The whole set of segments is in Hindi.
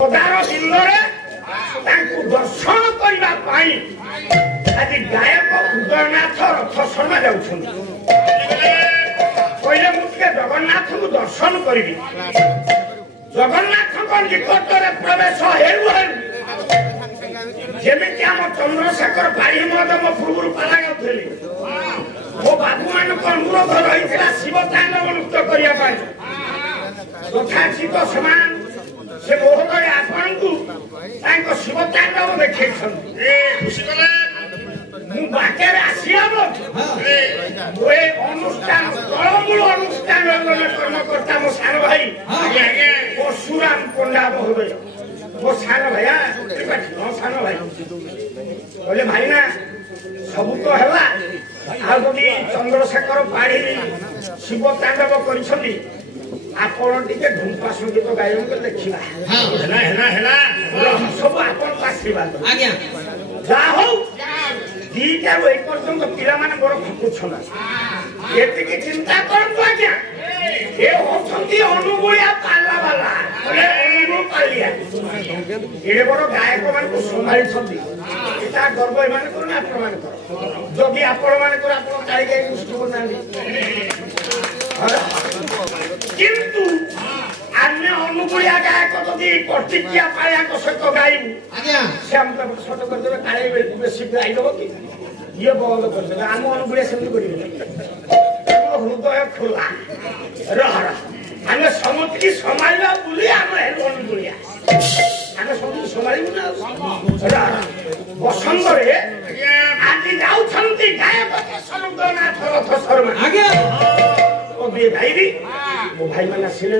दर्शन करने आज गायक उदयनाथ रथ शर्मा जाऊँ पहले मुझे जगन्नाथ को दर्शन करी जगन्नाथ निकट में प्रवेश जमी आम चंद्रशेखर पाढ़ी मो पूर्व पाला गाँव मो बाबू मान अनुरोध रही शिव तांडव नृत्य करने तथाचित समान से महोदय आपण को शिव तांडव देखे बाटे अनुष्ठान तलमूल अनुष्ठान कर्मकर्ता मो सान भाई परशुराम पंडा महोदय मो सान भाई सान भाई बोले भाई ना सब तो है आदि चंद्रशेखर पाढ़ी शिव तांडव कर आपण टे ढुंपा संगीत गायन देखा सब आपण आशीर्वाद जा हो दीटा पर्यटन पिला माने मोर खुकुछना एतिकी चिंता करतु आज्ञा ए होछंती अनुगुलिया पाला वाला बोले अनुगुल पालिया एडे बड़ गायक मान को संभाली छथि एटा गर्व ए माने करना आपण मान कर जदि आपण मान कर आपण काई गाय कुछ बना किंतु अन्य अनुगुलिया गायक जदि प्रतिक्रिया पाया को सहित गाइबु आज्ञा से हम छोट कर देबे काई बेसी गाइ दबो कि ये बंद कर दे आम अनुगुलिया सेमति करिबे हृदय खोला रह आम समति की संभाळा बुली आम अनुगुलिया आम समति संभाळिबु ना रह बसंत रे आज जाउछंती गायक उदयनाथ रथ शर्मा आज्ञा भाई मो भाई मान आसिले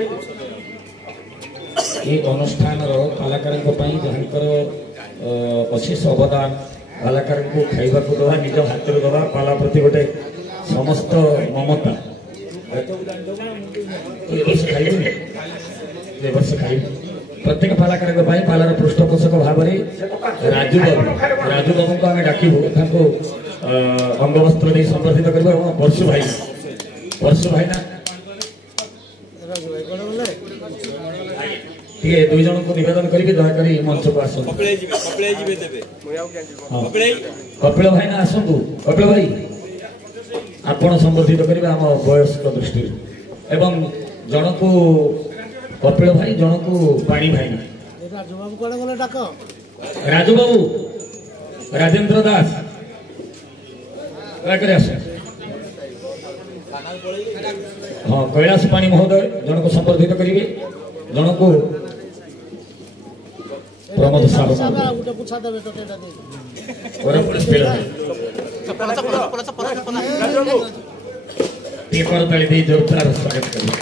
ये अनुष्ठान कलाकार अशेष अवदान कलाकार को खाइबा को दवा निज हाथ दवा पाला प्रति गोटे समस्त ममता प्रत्येक कलाकार पालार पृष्ठपोषक भाव राजू बाबू को आम डाकबू अंगवस्त्र संबर्धित कर परशु भाई ना ये दुई जन को निवेदन करी दयाकोरी मंच को आस कपिल भाई ना आसतु कपिल भाई आपण संबर्धित करेंगे आम वयस्क दृष्टि एवं जन को कपिल भाई जन को पाणी भाई राजू बाबू राजेंद्र दास आस हाँ कैलाश पाणी महोदय जन को संबर्धित करेंगे जन को प्रमोद सावंत जोरदार स्वागत करेंगे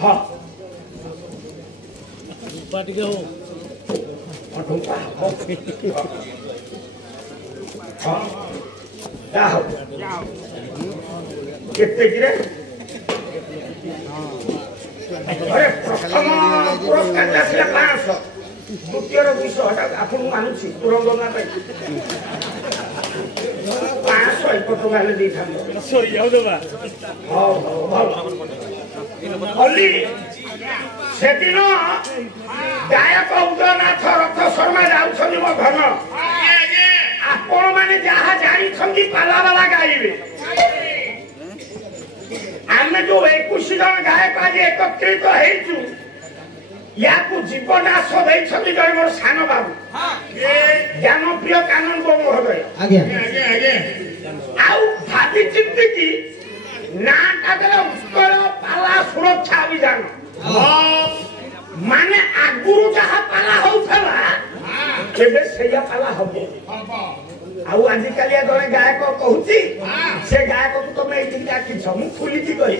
हाँ पार्टी के हो हाँ क्या हो कितने गिरे अरे प्रथम पुरस्कार जासिला 500 द्वितीय 200 हटा आपन मानुछि तुरंत ना पाई 500 एकट गाले दी था सॉरी जाऊ देबा हां हां अली सेदिन गायक उदयनाथ रथ शर्मा जाउछनि मो धन आपण माने जहा जाई छंदी पाला वाला गाइबे आमे जो 21 जन गायक आज एकत्रित हेछु याकु जीवनाश देई छंदी जय मोर सान बाबू ज्ञान प्रिय कानून बो महोदय आज्ञा आउ भाबी चिंती की नाटा देला उत्कल पाला सुरक्षा अभियान माने आगुरु जहा पाला होथला केबे सेया पाला होबो आउ आजि कालिया जने गायक कहूची से गायक को तो मैं इतिका कि समु फुली की कहि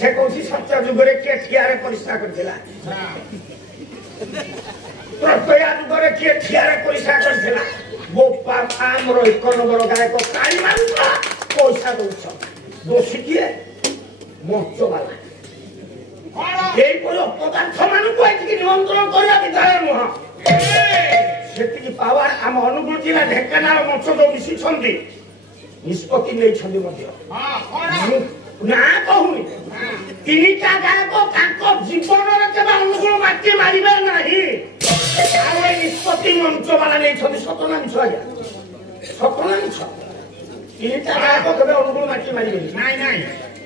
से कहूची सत्य जुगरे के ठियारे परिश्रा करथिला प्रत्यय जुगरे के ठियारे परिश्रा करथिला गोपा हमर एक नंबर गायक काई मारुला पैसा दोछ दोषी किए मोच वाला এইପରି ଅପଦାର୍ଥ ମାନଙ୍କୁ ଏଠିକି ନିମନ୍ତ୍ରଣ କରିବା ବିଧାୟ ନୁହଁ। ସେତିକି ପାୱାର ଆମ ଅନୁଗୁଳ ଜିଲ୍ଲା ଢେଙ୍କାନାଳ ମଞ୍ଚ ଯୋଉ ମିଶିଛନ୍ତି ନିଷ୍ପତ୍ତି ନେଇଛନ୍ତି ମଧ୍ୟ। ନା କହୁନି ତିନିଟା ଗାୟକ ତାଙ୍କ ଜୀବନରେ କେବେ ଅନୁଗୁଳ ମାଟି ମାରିବେ ନାହିଁ। ଆଉ ଏ ନିଷ୍ପତ୍ତି ମଞ୍ଚ ବାଲା ନେଇଛନ୍ତି। ସତ ନା ମିଛ ଆଜ୍ଞା? ସତ ନା ମିଛ? ତିନିଟା ଗାୟକ କେବେ ଅନୁଗୁଳ ମାଟି ମାରିବେନି। ନାଇଁ ନାଇଁ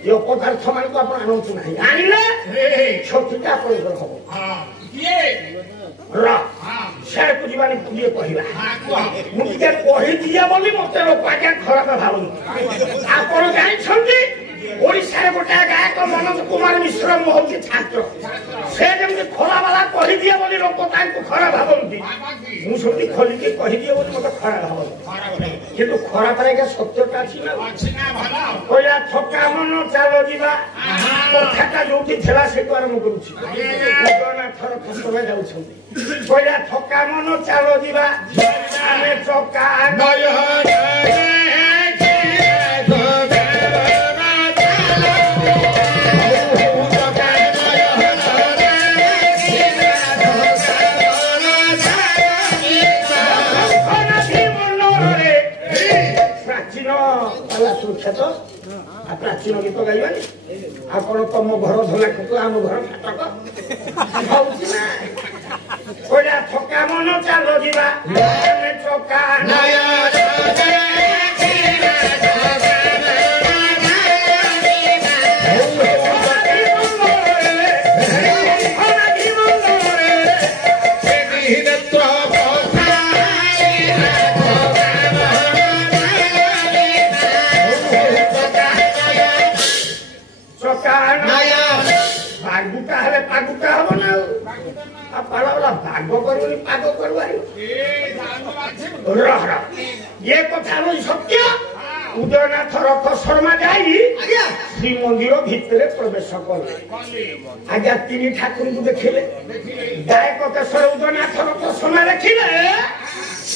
ଏ ଅପଦାର୍ଥ ମାନଙ୍କୁ ଆପଣ ଆଣନ୍ତୁ ନାହିଁ। ଆଣିଲେ କ୍ଷତିଟା ଆପଣଙ୍କର ହବ। ସେକୁ ଯିବାନି କିଏ କହିବା? ମୁଁ ଟିକେ କହିଦିଏ ବୋଲି ମତେ ଲୋକ ଆଜ୍ଞା ଖରାପ ଭାବୁନି। ଆପଣ ଜାଣିଛନ୍ତି ଓଡ଼ିଶାରେ ଗୋଟେ ଗାୟକ ମନୋଜ କୁମାର ମିଶ୍ର ମୁଁ ହଉଛି ଛାତ୍ର। ସେ ଯେମିତି ଖରା ବାଲା କହିଦିଏ ବୋଲି ଲୋକ ତାଙ୍କୁ ଖରାପ ଭାବନ୍ତି। ମୁଁ ସେମିତି ଖୋଲିକି କହିଦିଏ ବୋଲି ମତେ ଖରାପ ଭାବନ୍ତି। କିନ୍ତୁ ଖରାପରେ ଆଜ୍ଞା ସତ୍ୟଟା ଅଛି ନା? କହିଲା ଥକା ମନ ଚାଲ ଯିବା। କଥାଟା ଯୋଉଠି ଥିଲା ସେଇଠୁ ଆରମ୍ଭ କରୁଛି। ଜଗନ୍ନାଥର ଖସରେ ଯାଉଛନ୍ତି। କହିଲା ଥକା ମନ ଚାଲ ଯିବା ଆମେ ଚକା ପ୍ରାଚୀନ ଗୀତ ଗାଇବାନି। ଆପଣ ତମ ଘର ଧଲା ଖୁକ ଆମ ଘର ଫାଟକ ହଉଛି ନା? କହିଲା ଥକା ମନ ଚାଲ ଯିବା ଆମେ ଚକା ପାଗୁଟା ହେଲେ ପାଗୁଟା ହବ ନା? ଆଉ ପାଳ ପାଗ କରିବନି ପାଗ କରିପାରିବ? ଏ କଥା ହଉଛି ସତ୍ୟ। ଉଦୟନାଥ ରଥ ଶର୍ମା ଯାଇ ଶ୍ରୀମନ୍ଦିର ଭିତରେ ପ୍ରବେଶ କଲେ। ଆଜ୍ଞା ତିନି ଠାକୁରଙ୍କୁ ଦେଖିଲେ। ଗାୟକ କେଶର ଉଦୟନାଥ ରଥ ଶର୍ମା ଦେଖିଲେ।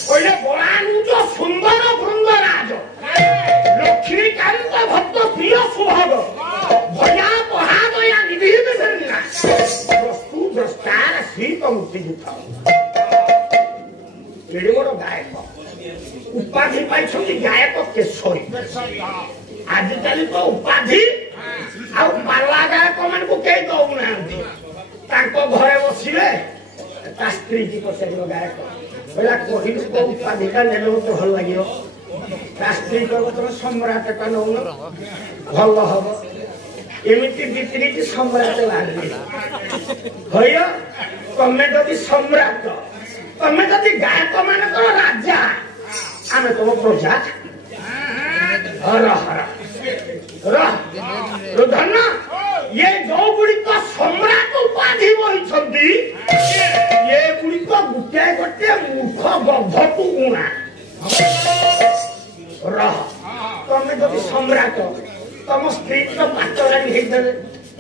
କହିଲେ ବଳାନୁଜ ସୁନ୍ଦର ବୃନ୍ଦରାଜ ଲକ୍ଷ୍ମୀକାନ୍ତ ଭକ୍ତ ପ୍ରିୟ ସୁଭଗ ଭୟା ପହାଦୟା ନିଧି ବିଭୀର୍ଣ୍ଣା ବସ୍ତୁ ଦ୍ରଷ୍ଟାର ଶୀତ ମୁକ୍ତିଯୁକ୍ତ। ଏଡେ ବଡ ଗାୟକ ଉପାଧି ପାଇଛନ୍ତି ଗାୟକ କେଶରୀ। ଆଜିକାଲି ତ ଉପାଧି ଆଉ ପାଲା ଗାୟକ ମାନଙ୍କୁ କେହି ଦଉନାହାନ୍ତି। ତାଙ୍କ ଘରେ ବସିଲେ ତା ସ୍ତ୍ରୀ କି ପଚାରିବ ଗାୟକ କହିଲା କହିଲୁ କୋଉ ଉପାଧିଟା ନେଲେ ମତେ ଭଲ ଲାଗିବ? ତା ସ୍ତ୍ରୀ କହିବ ତମେ ସମ୍ରାଟଟା ନଉନ ଭଲ ହବ। ଏମିତି ଦି ତିନିଟି ସମ୍ରାଟ ବାହାରିଲେ। ହଇୟ ତମେ ଯଦି ସମ୍ରାଟ, ତମେ ଯଦି ଗାୟକ ମାନଙ୍କର ରାଜା, ଆମେ ତମ ପ୍ରଜା। ଧନ ଇଏ ଯୋଉ ଗୁଡିକ ସମ୍ରାଟ ଉପାଧି ବହିଛନ୍ତି ଏ ଗୁଡିକ ଗୋଟିଏ ଗୋଟିଏ ମୂର୍ଖ ଗର୍ଭକୁ ଗୁଣା। ତମେ ଯଦି ସମ୍ରାଟ ତମ ସ୍ତ୍ରୀ ତ ପାଟରାଣୀ ହେଇଥିଲେ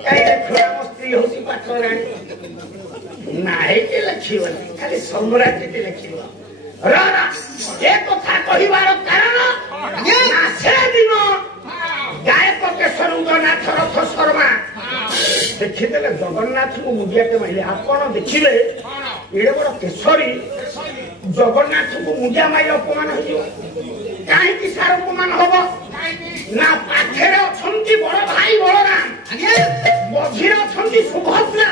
କାହିଁ ଦେଖ ଆମ ସ୍ତ୍ରୀ ହଉଛି ପାଟରାଣୀ ନାଇକି ଲେଖିବନି ଖାଲି ସମ୍ରାଟଟି ଲେଖିବ। ଏ କଥା କହିବାର କାରଣ ନା ସେଦିନ ଗାୟକ କେଶର ଉଦୟନାଥ ରଥ ଶର୍ମା ଦେଖିଦେଲେ ଜଗନ୍ନାଥଙ୍କୁ ମୁଣ୍ଡିଆଟେ ମାଇଲେ। ଆପଣ ଦେଖିଲେ ଏଡେ ବଡ କେଶରୀ ଜଗନ୍ନାଥଙ୍କୁ ମୁଣ୍ଡିଆ ମାଇଲେ ଅପମାନ ହେଇଯିବ। କାହିଁକି ସାର ଅପମାନ ହବ? ନା ପାଖରେ ଅଛନ୍ତି ବଡ ଭାଇ ବଳରାମ, ମଝିରେ ଅଛନ୍ତି ସୁଭଦ୍ରା।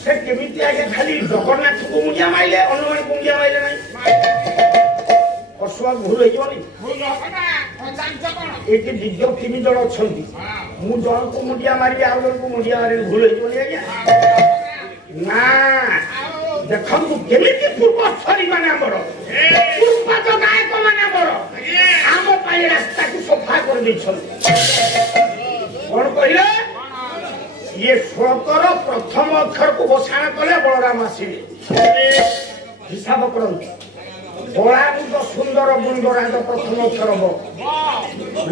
ସେ କେମିତି ଆଗେ ଖାଲି ଜଗନ୍ନାଥଙ୍କୁ ମୁଣ୍ଡିଆ ମାଇଲେ ଅନ୍ୟମାନଙ୍କୁ ମୁଣ୍ଡିଆ ମାଇଲେ ନାହିଁ? ଅସୁଆ ଭୁଲ ହେଇଯିବନି? ଏଠି ଦିବ୍ୟ ତିନି ଜଣ ଅଛନ୍ତି। ମୁଁ ଜଣକୁ ମୁଣ୍ଡିଆ ମାରିବି ଆଉ ଜଣକୁ ମୁଣ୍ଡିଆ ମାରିବି, ଭୁଲ ହେଇଯିବନି ଆଜ୍ଞା? ନା ଦେଖନ୍ତୁ କେମିତି ପୂର୍ବସ୍ଥରୀ ମାନେ ଆମର ପୂର୍ବଜ ଗାୟକ ମାନେ ଆମର ଆମ ପାଇଁ ରାସ୍ତାକୁ ସଫା କରିଦେଇଛନ୍ତି। କଣ କହିଲେ? ଇଏ ଶ୍ଳୋକର ପ୍ରଥମ ଅକ୍ଷରକୁ ବସାଣ କଲେ ବଳରାମ ଆସିବେ। ହିସାବ କରନ୍ତୁ। ବଳାନୁଜ ସୁନ୍ଦର ବୃନ୍ଦରାଜ ପ୍ରଥମ ଅକ୍ଷର ବ,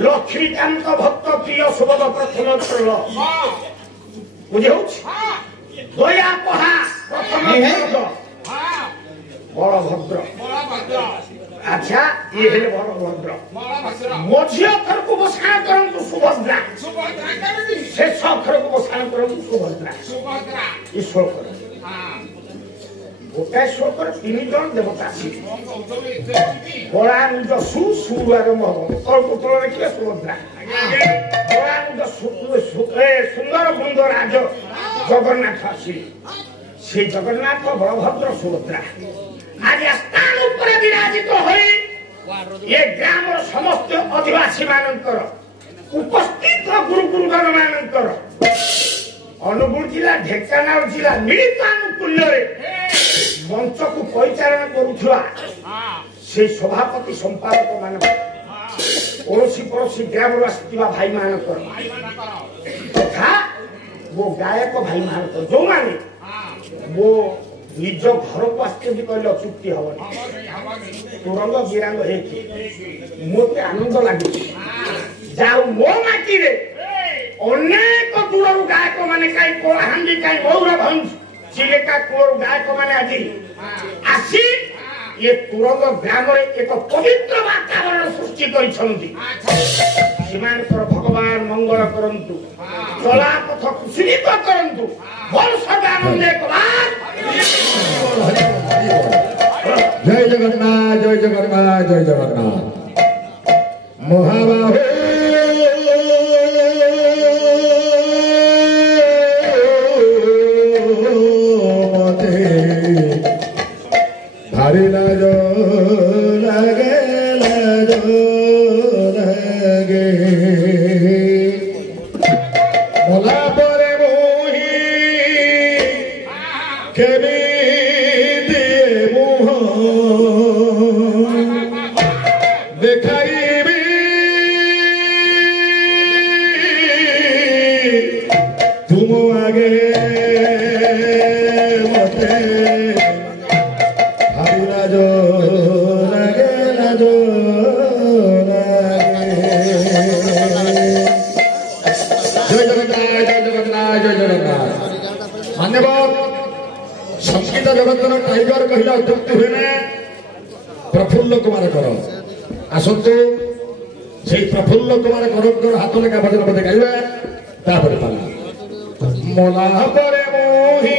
ଲକ୍ଷ୍ମୀକାନ୍ତ ଭକ୍ତ ପ୍ରିୟ ସୁଭଗ ପ୍ରଥମ ଅକ୍ଷର ଲ, ବୁଝି ହଉଛି? ଦୟା ପହା ପ୍ରଥମ ଅକ୍ଷର ବଳଭଦ୍ର। ଆଚ୍ଛା ଇଏ ହେଲେ ବଳଭଦ୍ର। ମଝି ଅକ୍ଷରକୁ ବସାଣ କରନ୍ତୁ ସୁଭଦ୍ରା, ଶେଷ ଅକ୍ଷରକୁ ବସାଣ କରନ୍ତୁ ସୁଭଦ୍ରା ଏ ଶ୍ଳୋକରେ ଗୋଟାଏ ଶ୍ଳୋକରେ 3 ଜଣ ଦେବତା ଆସିବେ କଳାନୁଜ ସୁରୁ ଆରମ୍ଭ ହବ ତଳକୁ ତଳ ଦେଖିଲେ ସୁଭଦ୍ରା କଳାନୁଜ ସୁନ୍ଦର ବୃନ୍ଦ ରାଜ ଜଗନ୍ନାଥ ଆସିବେ সেই জগন্নাথ বলভদ্র সুভদ্রা আজ স্থান উপরে বিরাজিত হয়ে এ গ্রামর সমস্ত অধিবাসী মানଙ୍କର উপস্থিত গুরু গুরুজন মানଙ୍କର ଅନୁଗୁଳ ଜିଲ୍ଲା ଢେଙ୍କାନାଳ ଜିଲ୍ଲା ମିଳିତ ଆନୁକୂଲ୍ୟରେ ମଞ୍ଚକୁ ପରିଚାଳନା କରୁଥିବା সেই ସଭାପତି ସମ୍ପାଦକ ମାନଙ୍କ ପଡ଼ୋଶୀ ପଡ଼ୋଶୀ ଗ୍ରାମରୁ ଆସିଥିବା ଭାଇ ମାନଙ୍କର ତଥା ମୋ ଗାୟକ ଭାଇ ମାନଙ୍କର ଯୋଉମାନେ ମୋ ନିଜ ଘରକୁ ଆସିଛନ୍ତି କହିଲେ ଅଚୁକ୍ତି ହବନି ତୁରଙ୍ଗ ବିରାଙ୍ଗ ହେଇକି ମୋତେ ଆନନ୍ଦ ଲାଗୁଛି ଯାଉ ମୋ ମାଟିରେ ଅନେକ ଦୂରରୁ ଗାୟକ ମାନେ କାହିଁ କଳାହାଣ୍ଡି କାହିଁ ମୟୂରଭଞ୍ଜ ଚିଲିକା କୂଳରୁ ଗାୟକ ମାନେ ଆଜି ଆସି ଏ ତୁରଙ୍ଗ ଗ୍ରାମରେ ଏକ ପବିତ୍ର ବାତାବରଣ ସୃଷ୍ଟି କରିଛନ୍ତି ସେମାନଙ୍କର ଭଗବାନ ମଙ୍ଗଳ କରନ୍ତୁ ଚଳାପଥକୁ ସୀମିତ କରନ୍ତୁ ଭରସା ଆନନ୍ଦ ଜୟ ଜଗନ୍ନାଥ ଜୟ ଜଗନ୍ନାଥ ଜୟ ଜଗନ୍ନାଥ ମହାବାହୁ ମତେ ଭାରି ଲାଜ ଲାଗେ ଲାଜ ଲାଗେ ମଲା ପରେ ମୁହିଁ କେମିତି ମୁହଁ ଦେଖାଇବି ତୁମ ଆଗେ ମତେ ଭାରି ଲାଜ ଲାଗେ ଲାଜ ଲାଗେ ଜୟ ଜଗନ୍ନାଥ ଜୟ ଜଗନ୍ନାଥ ଜୟ ଜଗନ୍ନାଥ ଧନ୍ୟବାଦ संगीत जगतर टाइगर कहले अत्युक्ति हुए ना प्रफुल्ल कुमार कर आसतु से प्रफुल्ल कुमार कर हाथ लेखा भजन मत गाइबा तापर पाला मला परे मोही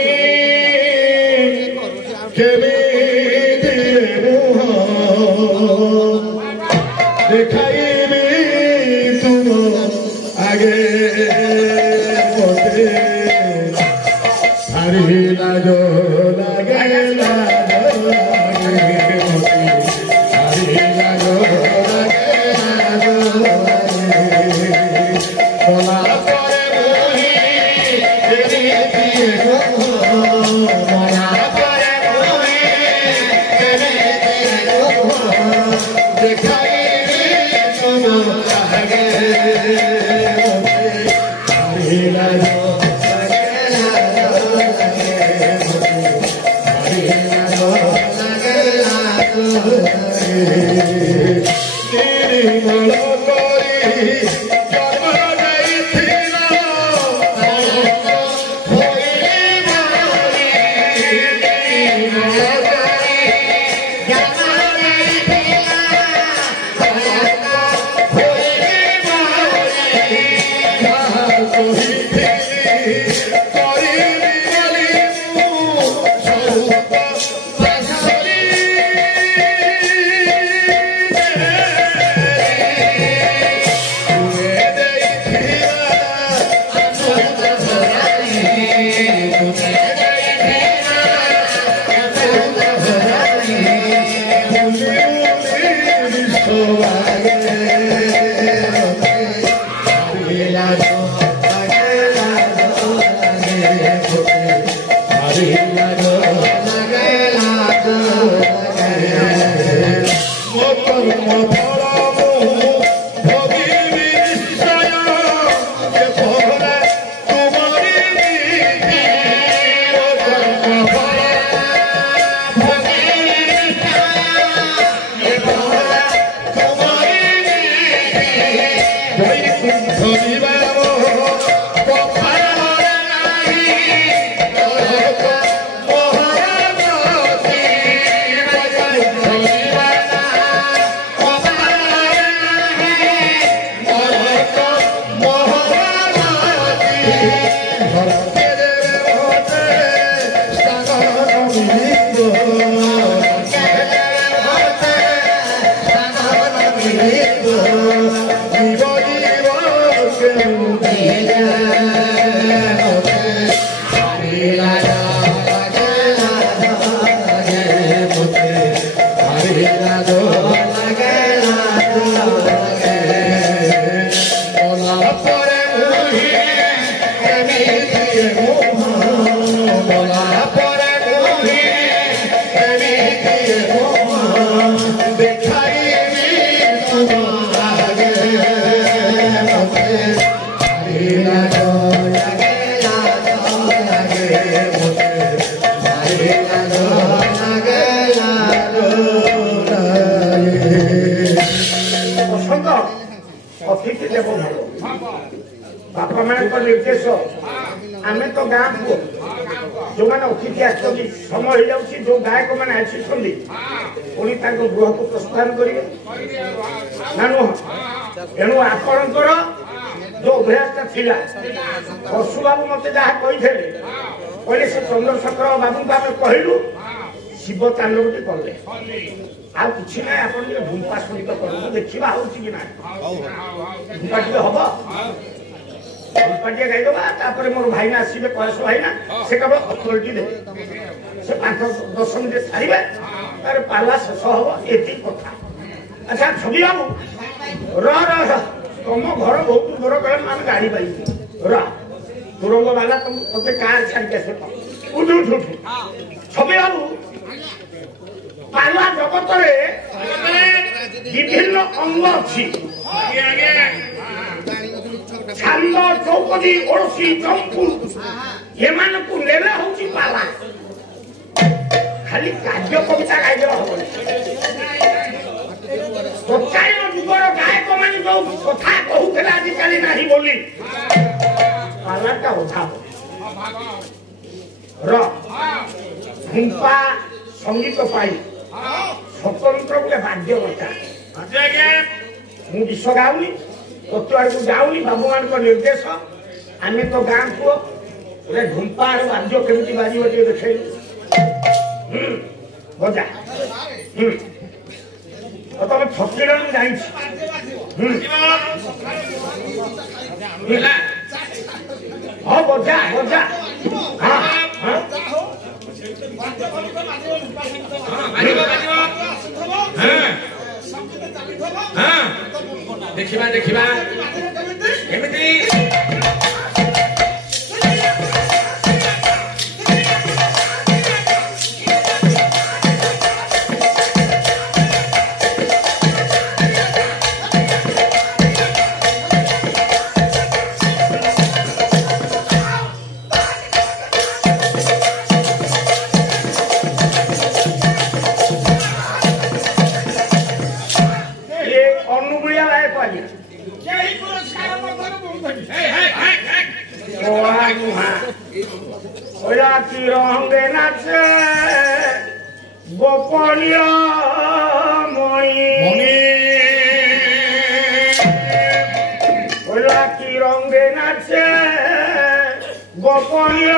केमिति मुह देखाइबी तुम आगे मते हरि लाजो लागे लाजो लागे हरि लाजो लागे लाजो बोला करे मोही तेरी दिए हो बोला करे मोही तेरी दिए हो दिखाई तुम आगे हरि लाजो बापा मान निर्देश आम तो गाँ को जो मैंने अतिथि आसुँच समय हो जाऊँगी जो गायक मैंने आसी पुणी गृह को प्रस्थान करेंगे ना नुह तेणु आपणकर जो अभ्यासटा थिला पशु बाबू मत जहाँ कहते से चंद्रशेखर बाबू को आम कहलु शिव तांडवटी कले आ कि ना आप ढुंपा संगीत करूँ देखा हो ढुंपा टे हम ढुंपाटिया गाईदे मोर भाईना आसवे कयस भाईना से केवल अथॉरिटी देवे से 5-10 मिनट छाड़े तार पाला शेष हम ये कथा अच्छा छवि बाबू तुम घर बहुत दूर कले आम गाड़ी पाई तुरंग वाला तुम मत कार छाड़ी आस उठ उठ उठ छवि बाबू पाला जगत विभिन्न अंग अच्छी छांद चौपदी ओड़सी चंपू एमानकु नेले होची पाला खाली कार्य कविता गाइले हबनी सच्चाई जुगर गायक माने जो कथा कहूथले आज काली नाही बोली पालाटा उठा र ढुंपा संगीत पाई स्वतंत्र बोले बाध्य बता मु विश्व गाउनी कतुआड़ को जाऊनी बाबू मान निर्देश आम तो गाँ को ढुंपा बाध्य केमी बाजी देखे बजा तुम थकिल हाँ बजा बजा हाँ हाँ देखिबा देखिबा एमिति रंगे नाचे गोपनीय मणि की रंगे नाचे गोपनीय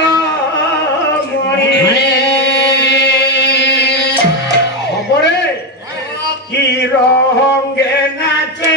मणि खबरे की रंगे नाचे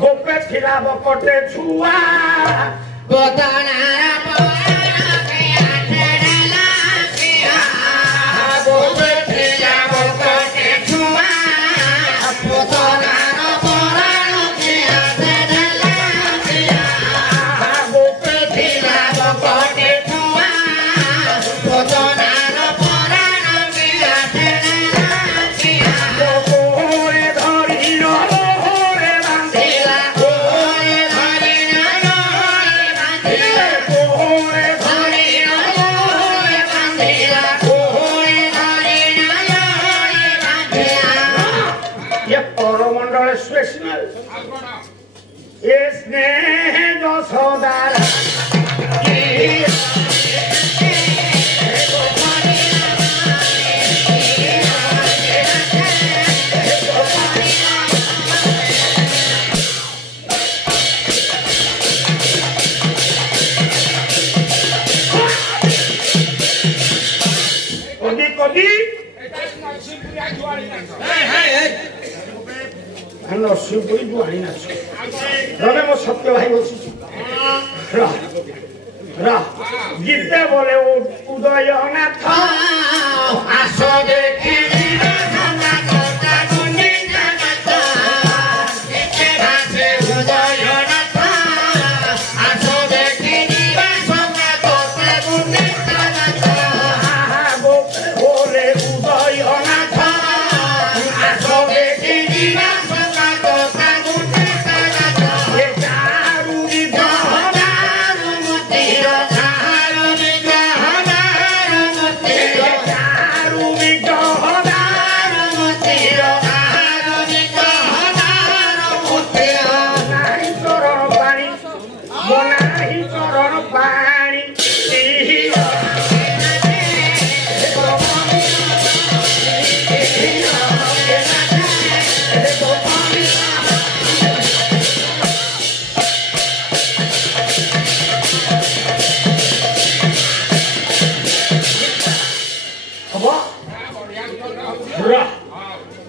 गोपे थिला बकटे छुआ बदना स्नेह यशोदार कभी नरसिंहपुरी जुआणी नाच रवे मो सत्य भाई बस गीते बोले उदयनाथ आस देखी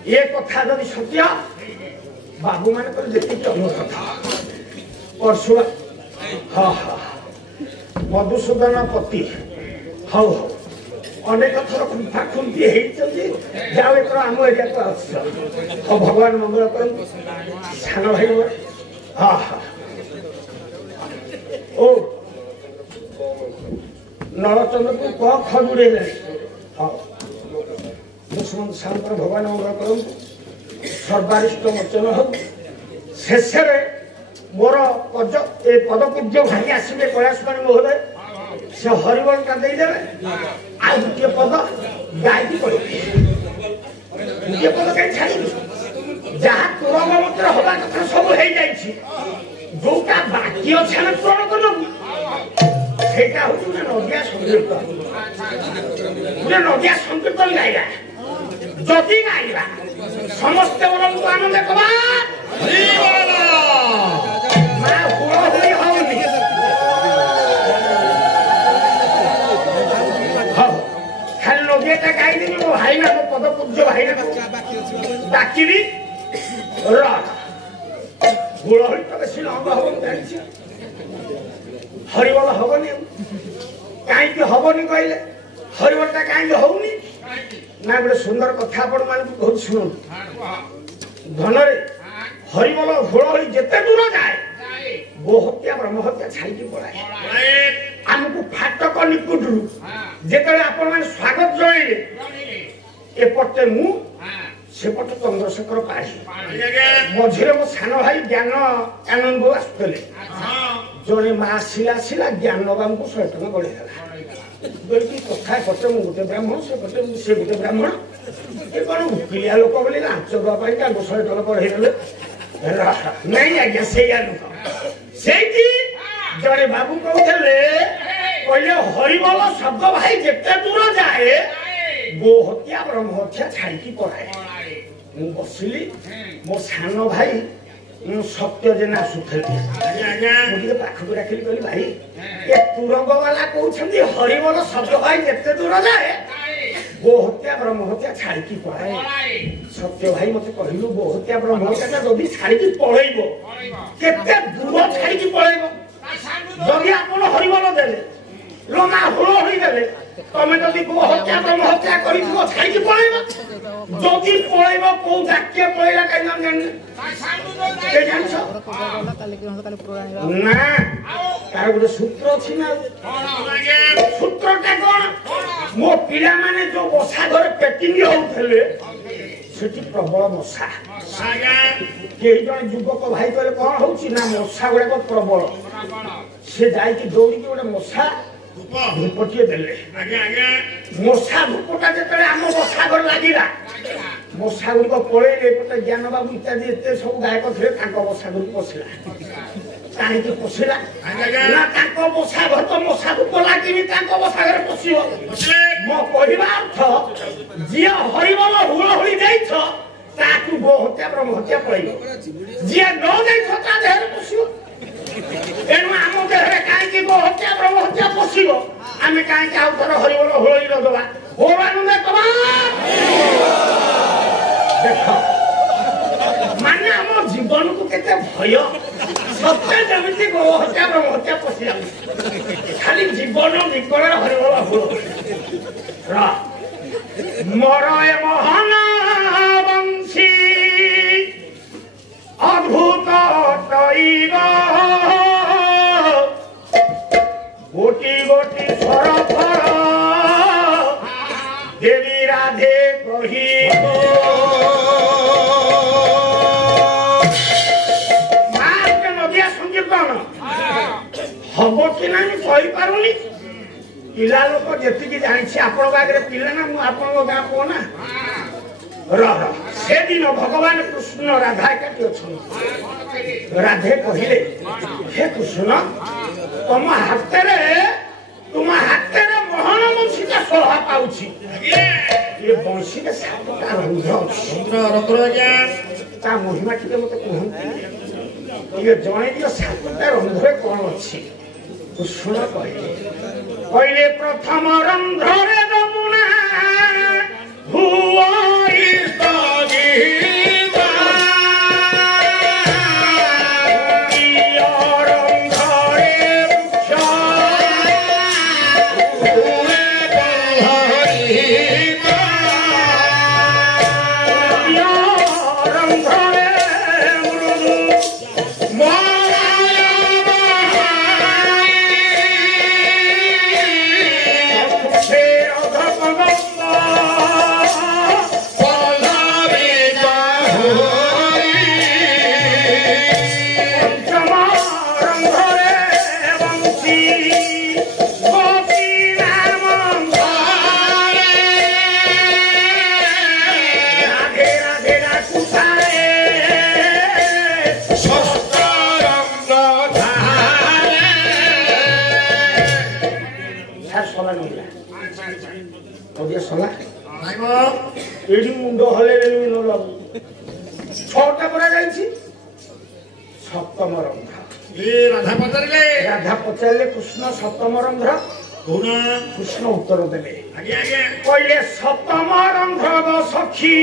ये कथा जदि सत्य बाबू मान देखिए कथा परशु हाँ हाँ मधुसूदन पति हौ हौ अनेक थर खुंफा खुंफी जाओ एक आम एरिया को आस भगवान मंगल कर सान भाई हाँ हाँ ओ नलचंद्र को कह खजुड़े हाँ दुष्मंत शांतर भगवान मंगल कर सर्वारिष्ट मोचन हो शेष मोर पदपूज्य भाई आसवे कैलाशवाणी महोदय से हरिबल का देदेवे आ द्वितीय पद गाय पड़े द्वितीय पद कहीं छाड़ी जहाँ तुरंग मंत्र हवा कथा सब हो जोटा बाकी अच्छे आम पूरण कर नदिया संकीर्तन गोटे नदिया संकीर्तन गाइबा जदि गाइबा समस्ते बरंतु आनंद कबा खाली नदियाटा गाइदेवी मो भाई ना मो पद पूज्य भाई ना डाकिबी गुड़हरी तो बेसी लंग हम जानी हरिबल हबनी कहीं हबनी कहले हरिबलटा कहीं होनी ना गोटे सुंदर कथा आपण मान बहुत शुणु धनरे हरिबल हुड़हरी जिते दूर जाए गोहत्या ब्रह्महत्या छाई पड़ाए आमको फाटक निकुटरू जिते आपण मैंने स्वागत जनइले एपटे मु सेपटे चंद्रशेखर पाढ़ी मझे मो सान भाई ज्ञान आनंद आसुले जड़े माँ आसला ज्ञान बाबू को 100 टका बढ़ेगा कथा पटे मु गोटे ब्राह्मण से गोटे ब्राह्मण ये कौन भुकिलिया लोक बोली लाच देवाई 100 टका बढ़ेगले नहीं आज्ञा से लोक से जड़े बाबू कहते कहले हरिबल शब्द भाई जिते दूर जाए गोहत्या ब्रह्महत्या छाड़ी पड़ाए मु बसिली मो सान भाई सत्य जेना आसुले मुझे पाखक डाकिली कहली भाई ये तुरंग वाला कहते हरिबल शब्द भाई जिते दूर जाए गोहत्या ब्रह्महत्या छाड़ी पड़ाए सत्य भाई मत कहलु गोहत्या ब्रह्महत्या जदि छाड़ी पड़ेब केते दूर छाड़ी पड़ेब जदि आपण हरिबल देले लोना हुड़ देले तमें जदि गोहत्या ब्रह्महत्या छाड़ी पड़ेब जदि पड़ेब कौ वाक्य पड़ेगा कहीं ना तार गोटे सूत्र अच्छी ना सूत्रटा कौन मो पिला माने जो बसा घर पेटिंग होते प्रबल मशा कई जन युवक भाई कहले कौन हो मशा गुड़ाक प्रबल से जाकि दौड़ी गोटे मशा धूपटे देले मशा धूपटा जो आम बसा घर लगिला मशा गुड़िक पड़े ज्ञान बाबू इत्यादि एत सब गायक थे बसा गुड़ पशिला କାହିଁକି ପଶିଲା ନା ତାଙ୍କ ବସା ଘର ତ ମଶାକୁ ପଲା କିନି ତାଙ୍କ ବସା ଘରେ ପଶିବ ମୋ କହିବା ଅର୍ଥ ଯିଏ ହରିବଲ ହୁଳ ହୋଇ ଯାଇଛ ତାକୁ ଗୋ ହତ୍ୟା ବ୍ରହ୍ମ ହତ୍ୟା ପଳେଇବ ଯିଏ ନ ଯାଇଛ ତା ଦେହରେ ପଶିବ ଏଣୁ ଆମ ଦେହରେ କାହିଁକି ଗୋ ହତ୍ୟା ବ୍ରହ୍ମ ହତ୍ୟା ପଶିବ ଆମେ କାହିଁକି ଆଉ ଥର ହରିବଲ ହୁଳଇ ନଦେବା ଭଗବାନନ୍ଦେ କବା ଦେଖ ମାନେ ଆମ ଜୀବନକୁ କେତେ ଭୟ ସତ୍ୟ ଯେମିତି ଗୋ ହତ୍ୟା ବ୍ରହ୍ମ ହତ୍ୟା ପଶି ଯାଉଛି ଖାଲି ଜୀବନ ବିକଳରେ ହରିବଲ ହୁଳ ମୋର ଏ ମହାନ ବଂଶୀ ଅଦ୍ଭୁତ ତୈର ଗୋଟି ଗୋଟି ସ୍ୱର ଫର ଦେବୀ ରାଧେ କହିବ ନଦିଆ ସଂକୀର୍ତ୍ତନ ହବ କି ନାହିଁ କହିପାରୁନି ପିଲା ଲୋକ ଯେତିକି ଜାଣିଛି ଆପଣଙ୍କ ଆଗରେ ପିଲା ନା ମୁଁ ଆପଣଙ୍କ ଗାଁ ପୁଅ ନା ସେଦିନ ଭଗବାନ କୃଷ୍ଣ ରାଧା ଏକାଠି ଅଛନ୍ତି ରାଧେ କହିଲେ ହେ କୃଷ୍ଣ ତୁମ ହାତରେ ମୋହନ ବଂଶୀଟା ଶୋଭା ପାଉଛି ଏ ବଂଶୀରେ ସାତଟା ରନ୍ଧ୍ର ଅଛି ତା ମହିମା ଟିକେ ମତେ କୁହନ୍ତି ଟିକେ ଜଣେଇ ଦିଅ ସାତଟା ରନ୍ଧ୍ରରେ କଣ ଅଛି କୃଷ୍ଣ କହିଲେ ପ୍ରଥମ ରନ୍ଧ୍ରରେ ଯମୁନା ଏଠି ମୁଣ୍ଡ ହଲେଇଲେଣି ଛଅଟା କରାଯାଇଛି ସପ୍ତମ ରନ୍ଧ୍ର ରାଧା ପଚାରିଲେ କୃଷ୍ଣ ସପ୍ତମ ରନ୍ଧ୍ର କୃଷ୍ଣ ଉତ୍ତର ଦେଲେ କହିଲେ ସପ୍ତମ ରନ୍ଧ୍ର ସଖୀ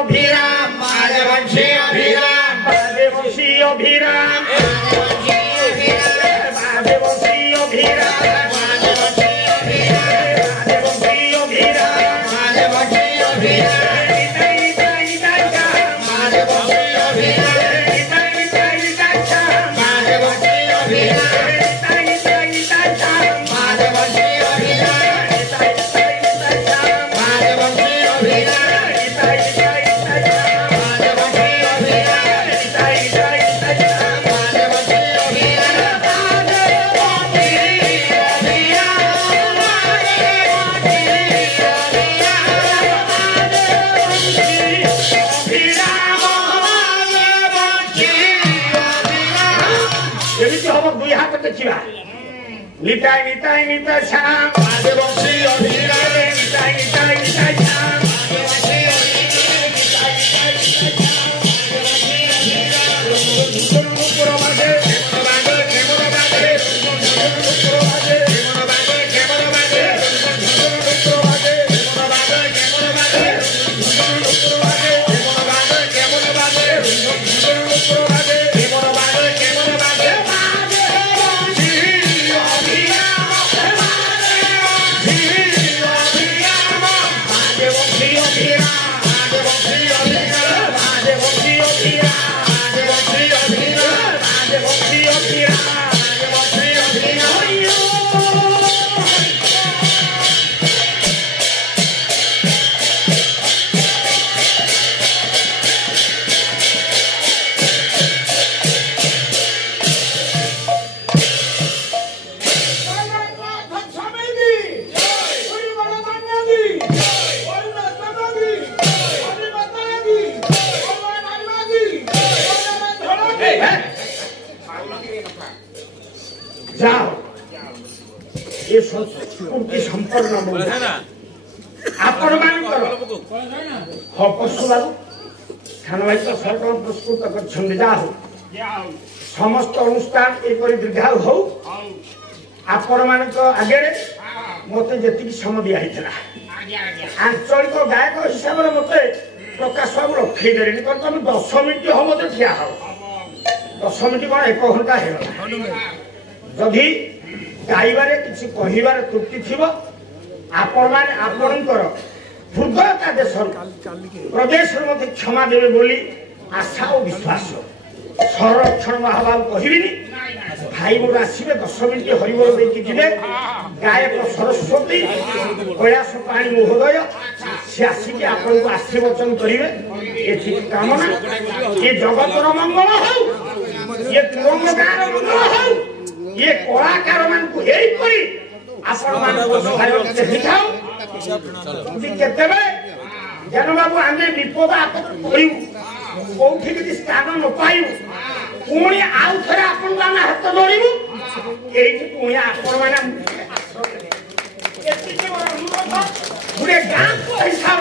অভিরাম বাজবংশী অভিরাম বাজবংশী অভিরাম বাজবংশী অভিরাম বাজবংশী অভিরাম বাজবংশী অভিরাম নিতাই নিতাই নিতাই শ্যাম বাজবংশী অভিরাম নিতাই নিতাই নিতাই শ্যাম जाओ ये संस्कृति संपन्न आपण मानकर हो पशु बाबू खान भाई तो सरकार पुरस्कृत कर जाओ समस्त अनुष्ठान एपरी दीर्घायु हो आपण मान आगे मत जी समय दिखाई आंचलिक गायक हिसाब से मत प्रकाश बाबू रखईदे तुम 10 मिनिट हम मत ठिया हो 10 मिनिट कौन 1 घंटा है जदि गाइबारे किसी कहिबार त्रुटि थिबो आपण माने आपणकर हृदयता देश प्रदेश मध्य क्षमा देवे बोली आशा और विश्वास संरक्षण महाबाबू कहबिनी भाई मोर आसवे 10 मिनिट हरिबोल देकी जिबे गायक सरस्वती कैलाश पाणी महोदय से आसिक आपन को आशीर्वचन करिवे एथि कामना ये जगतर मंगल हो ये तिरंगार मंगल हो ये कलाकार मान को हेई करी आपण मान को सहयोग दिखाओ केते बे जन बाबू आमे विपद आपद पड़िउ कोठी कि स्थान न पाइउ पुणी आउ थरे आपण माने हाथ जोड़िबु एठी पुणी आपण माने एति के अनुरोध गुडे गां को हिसाब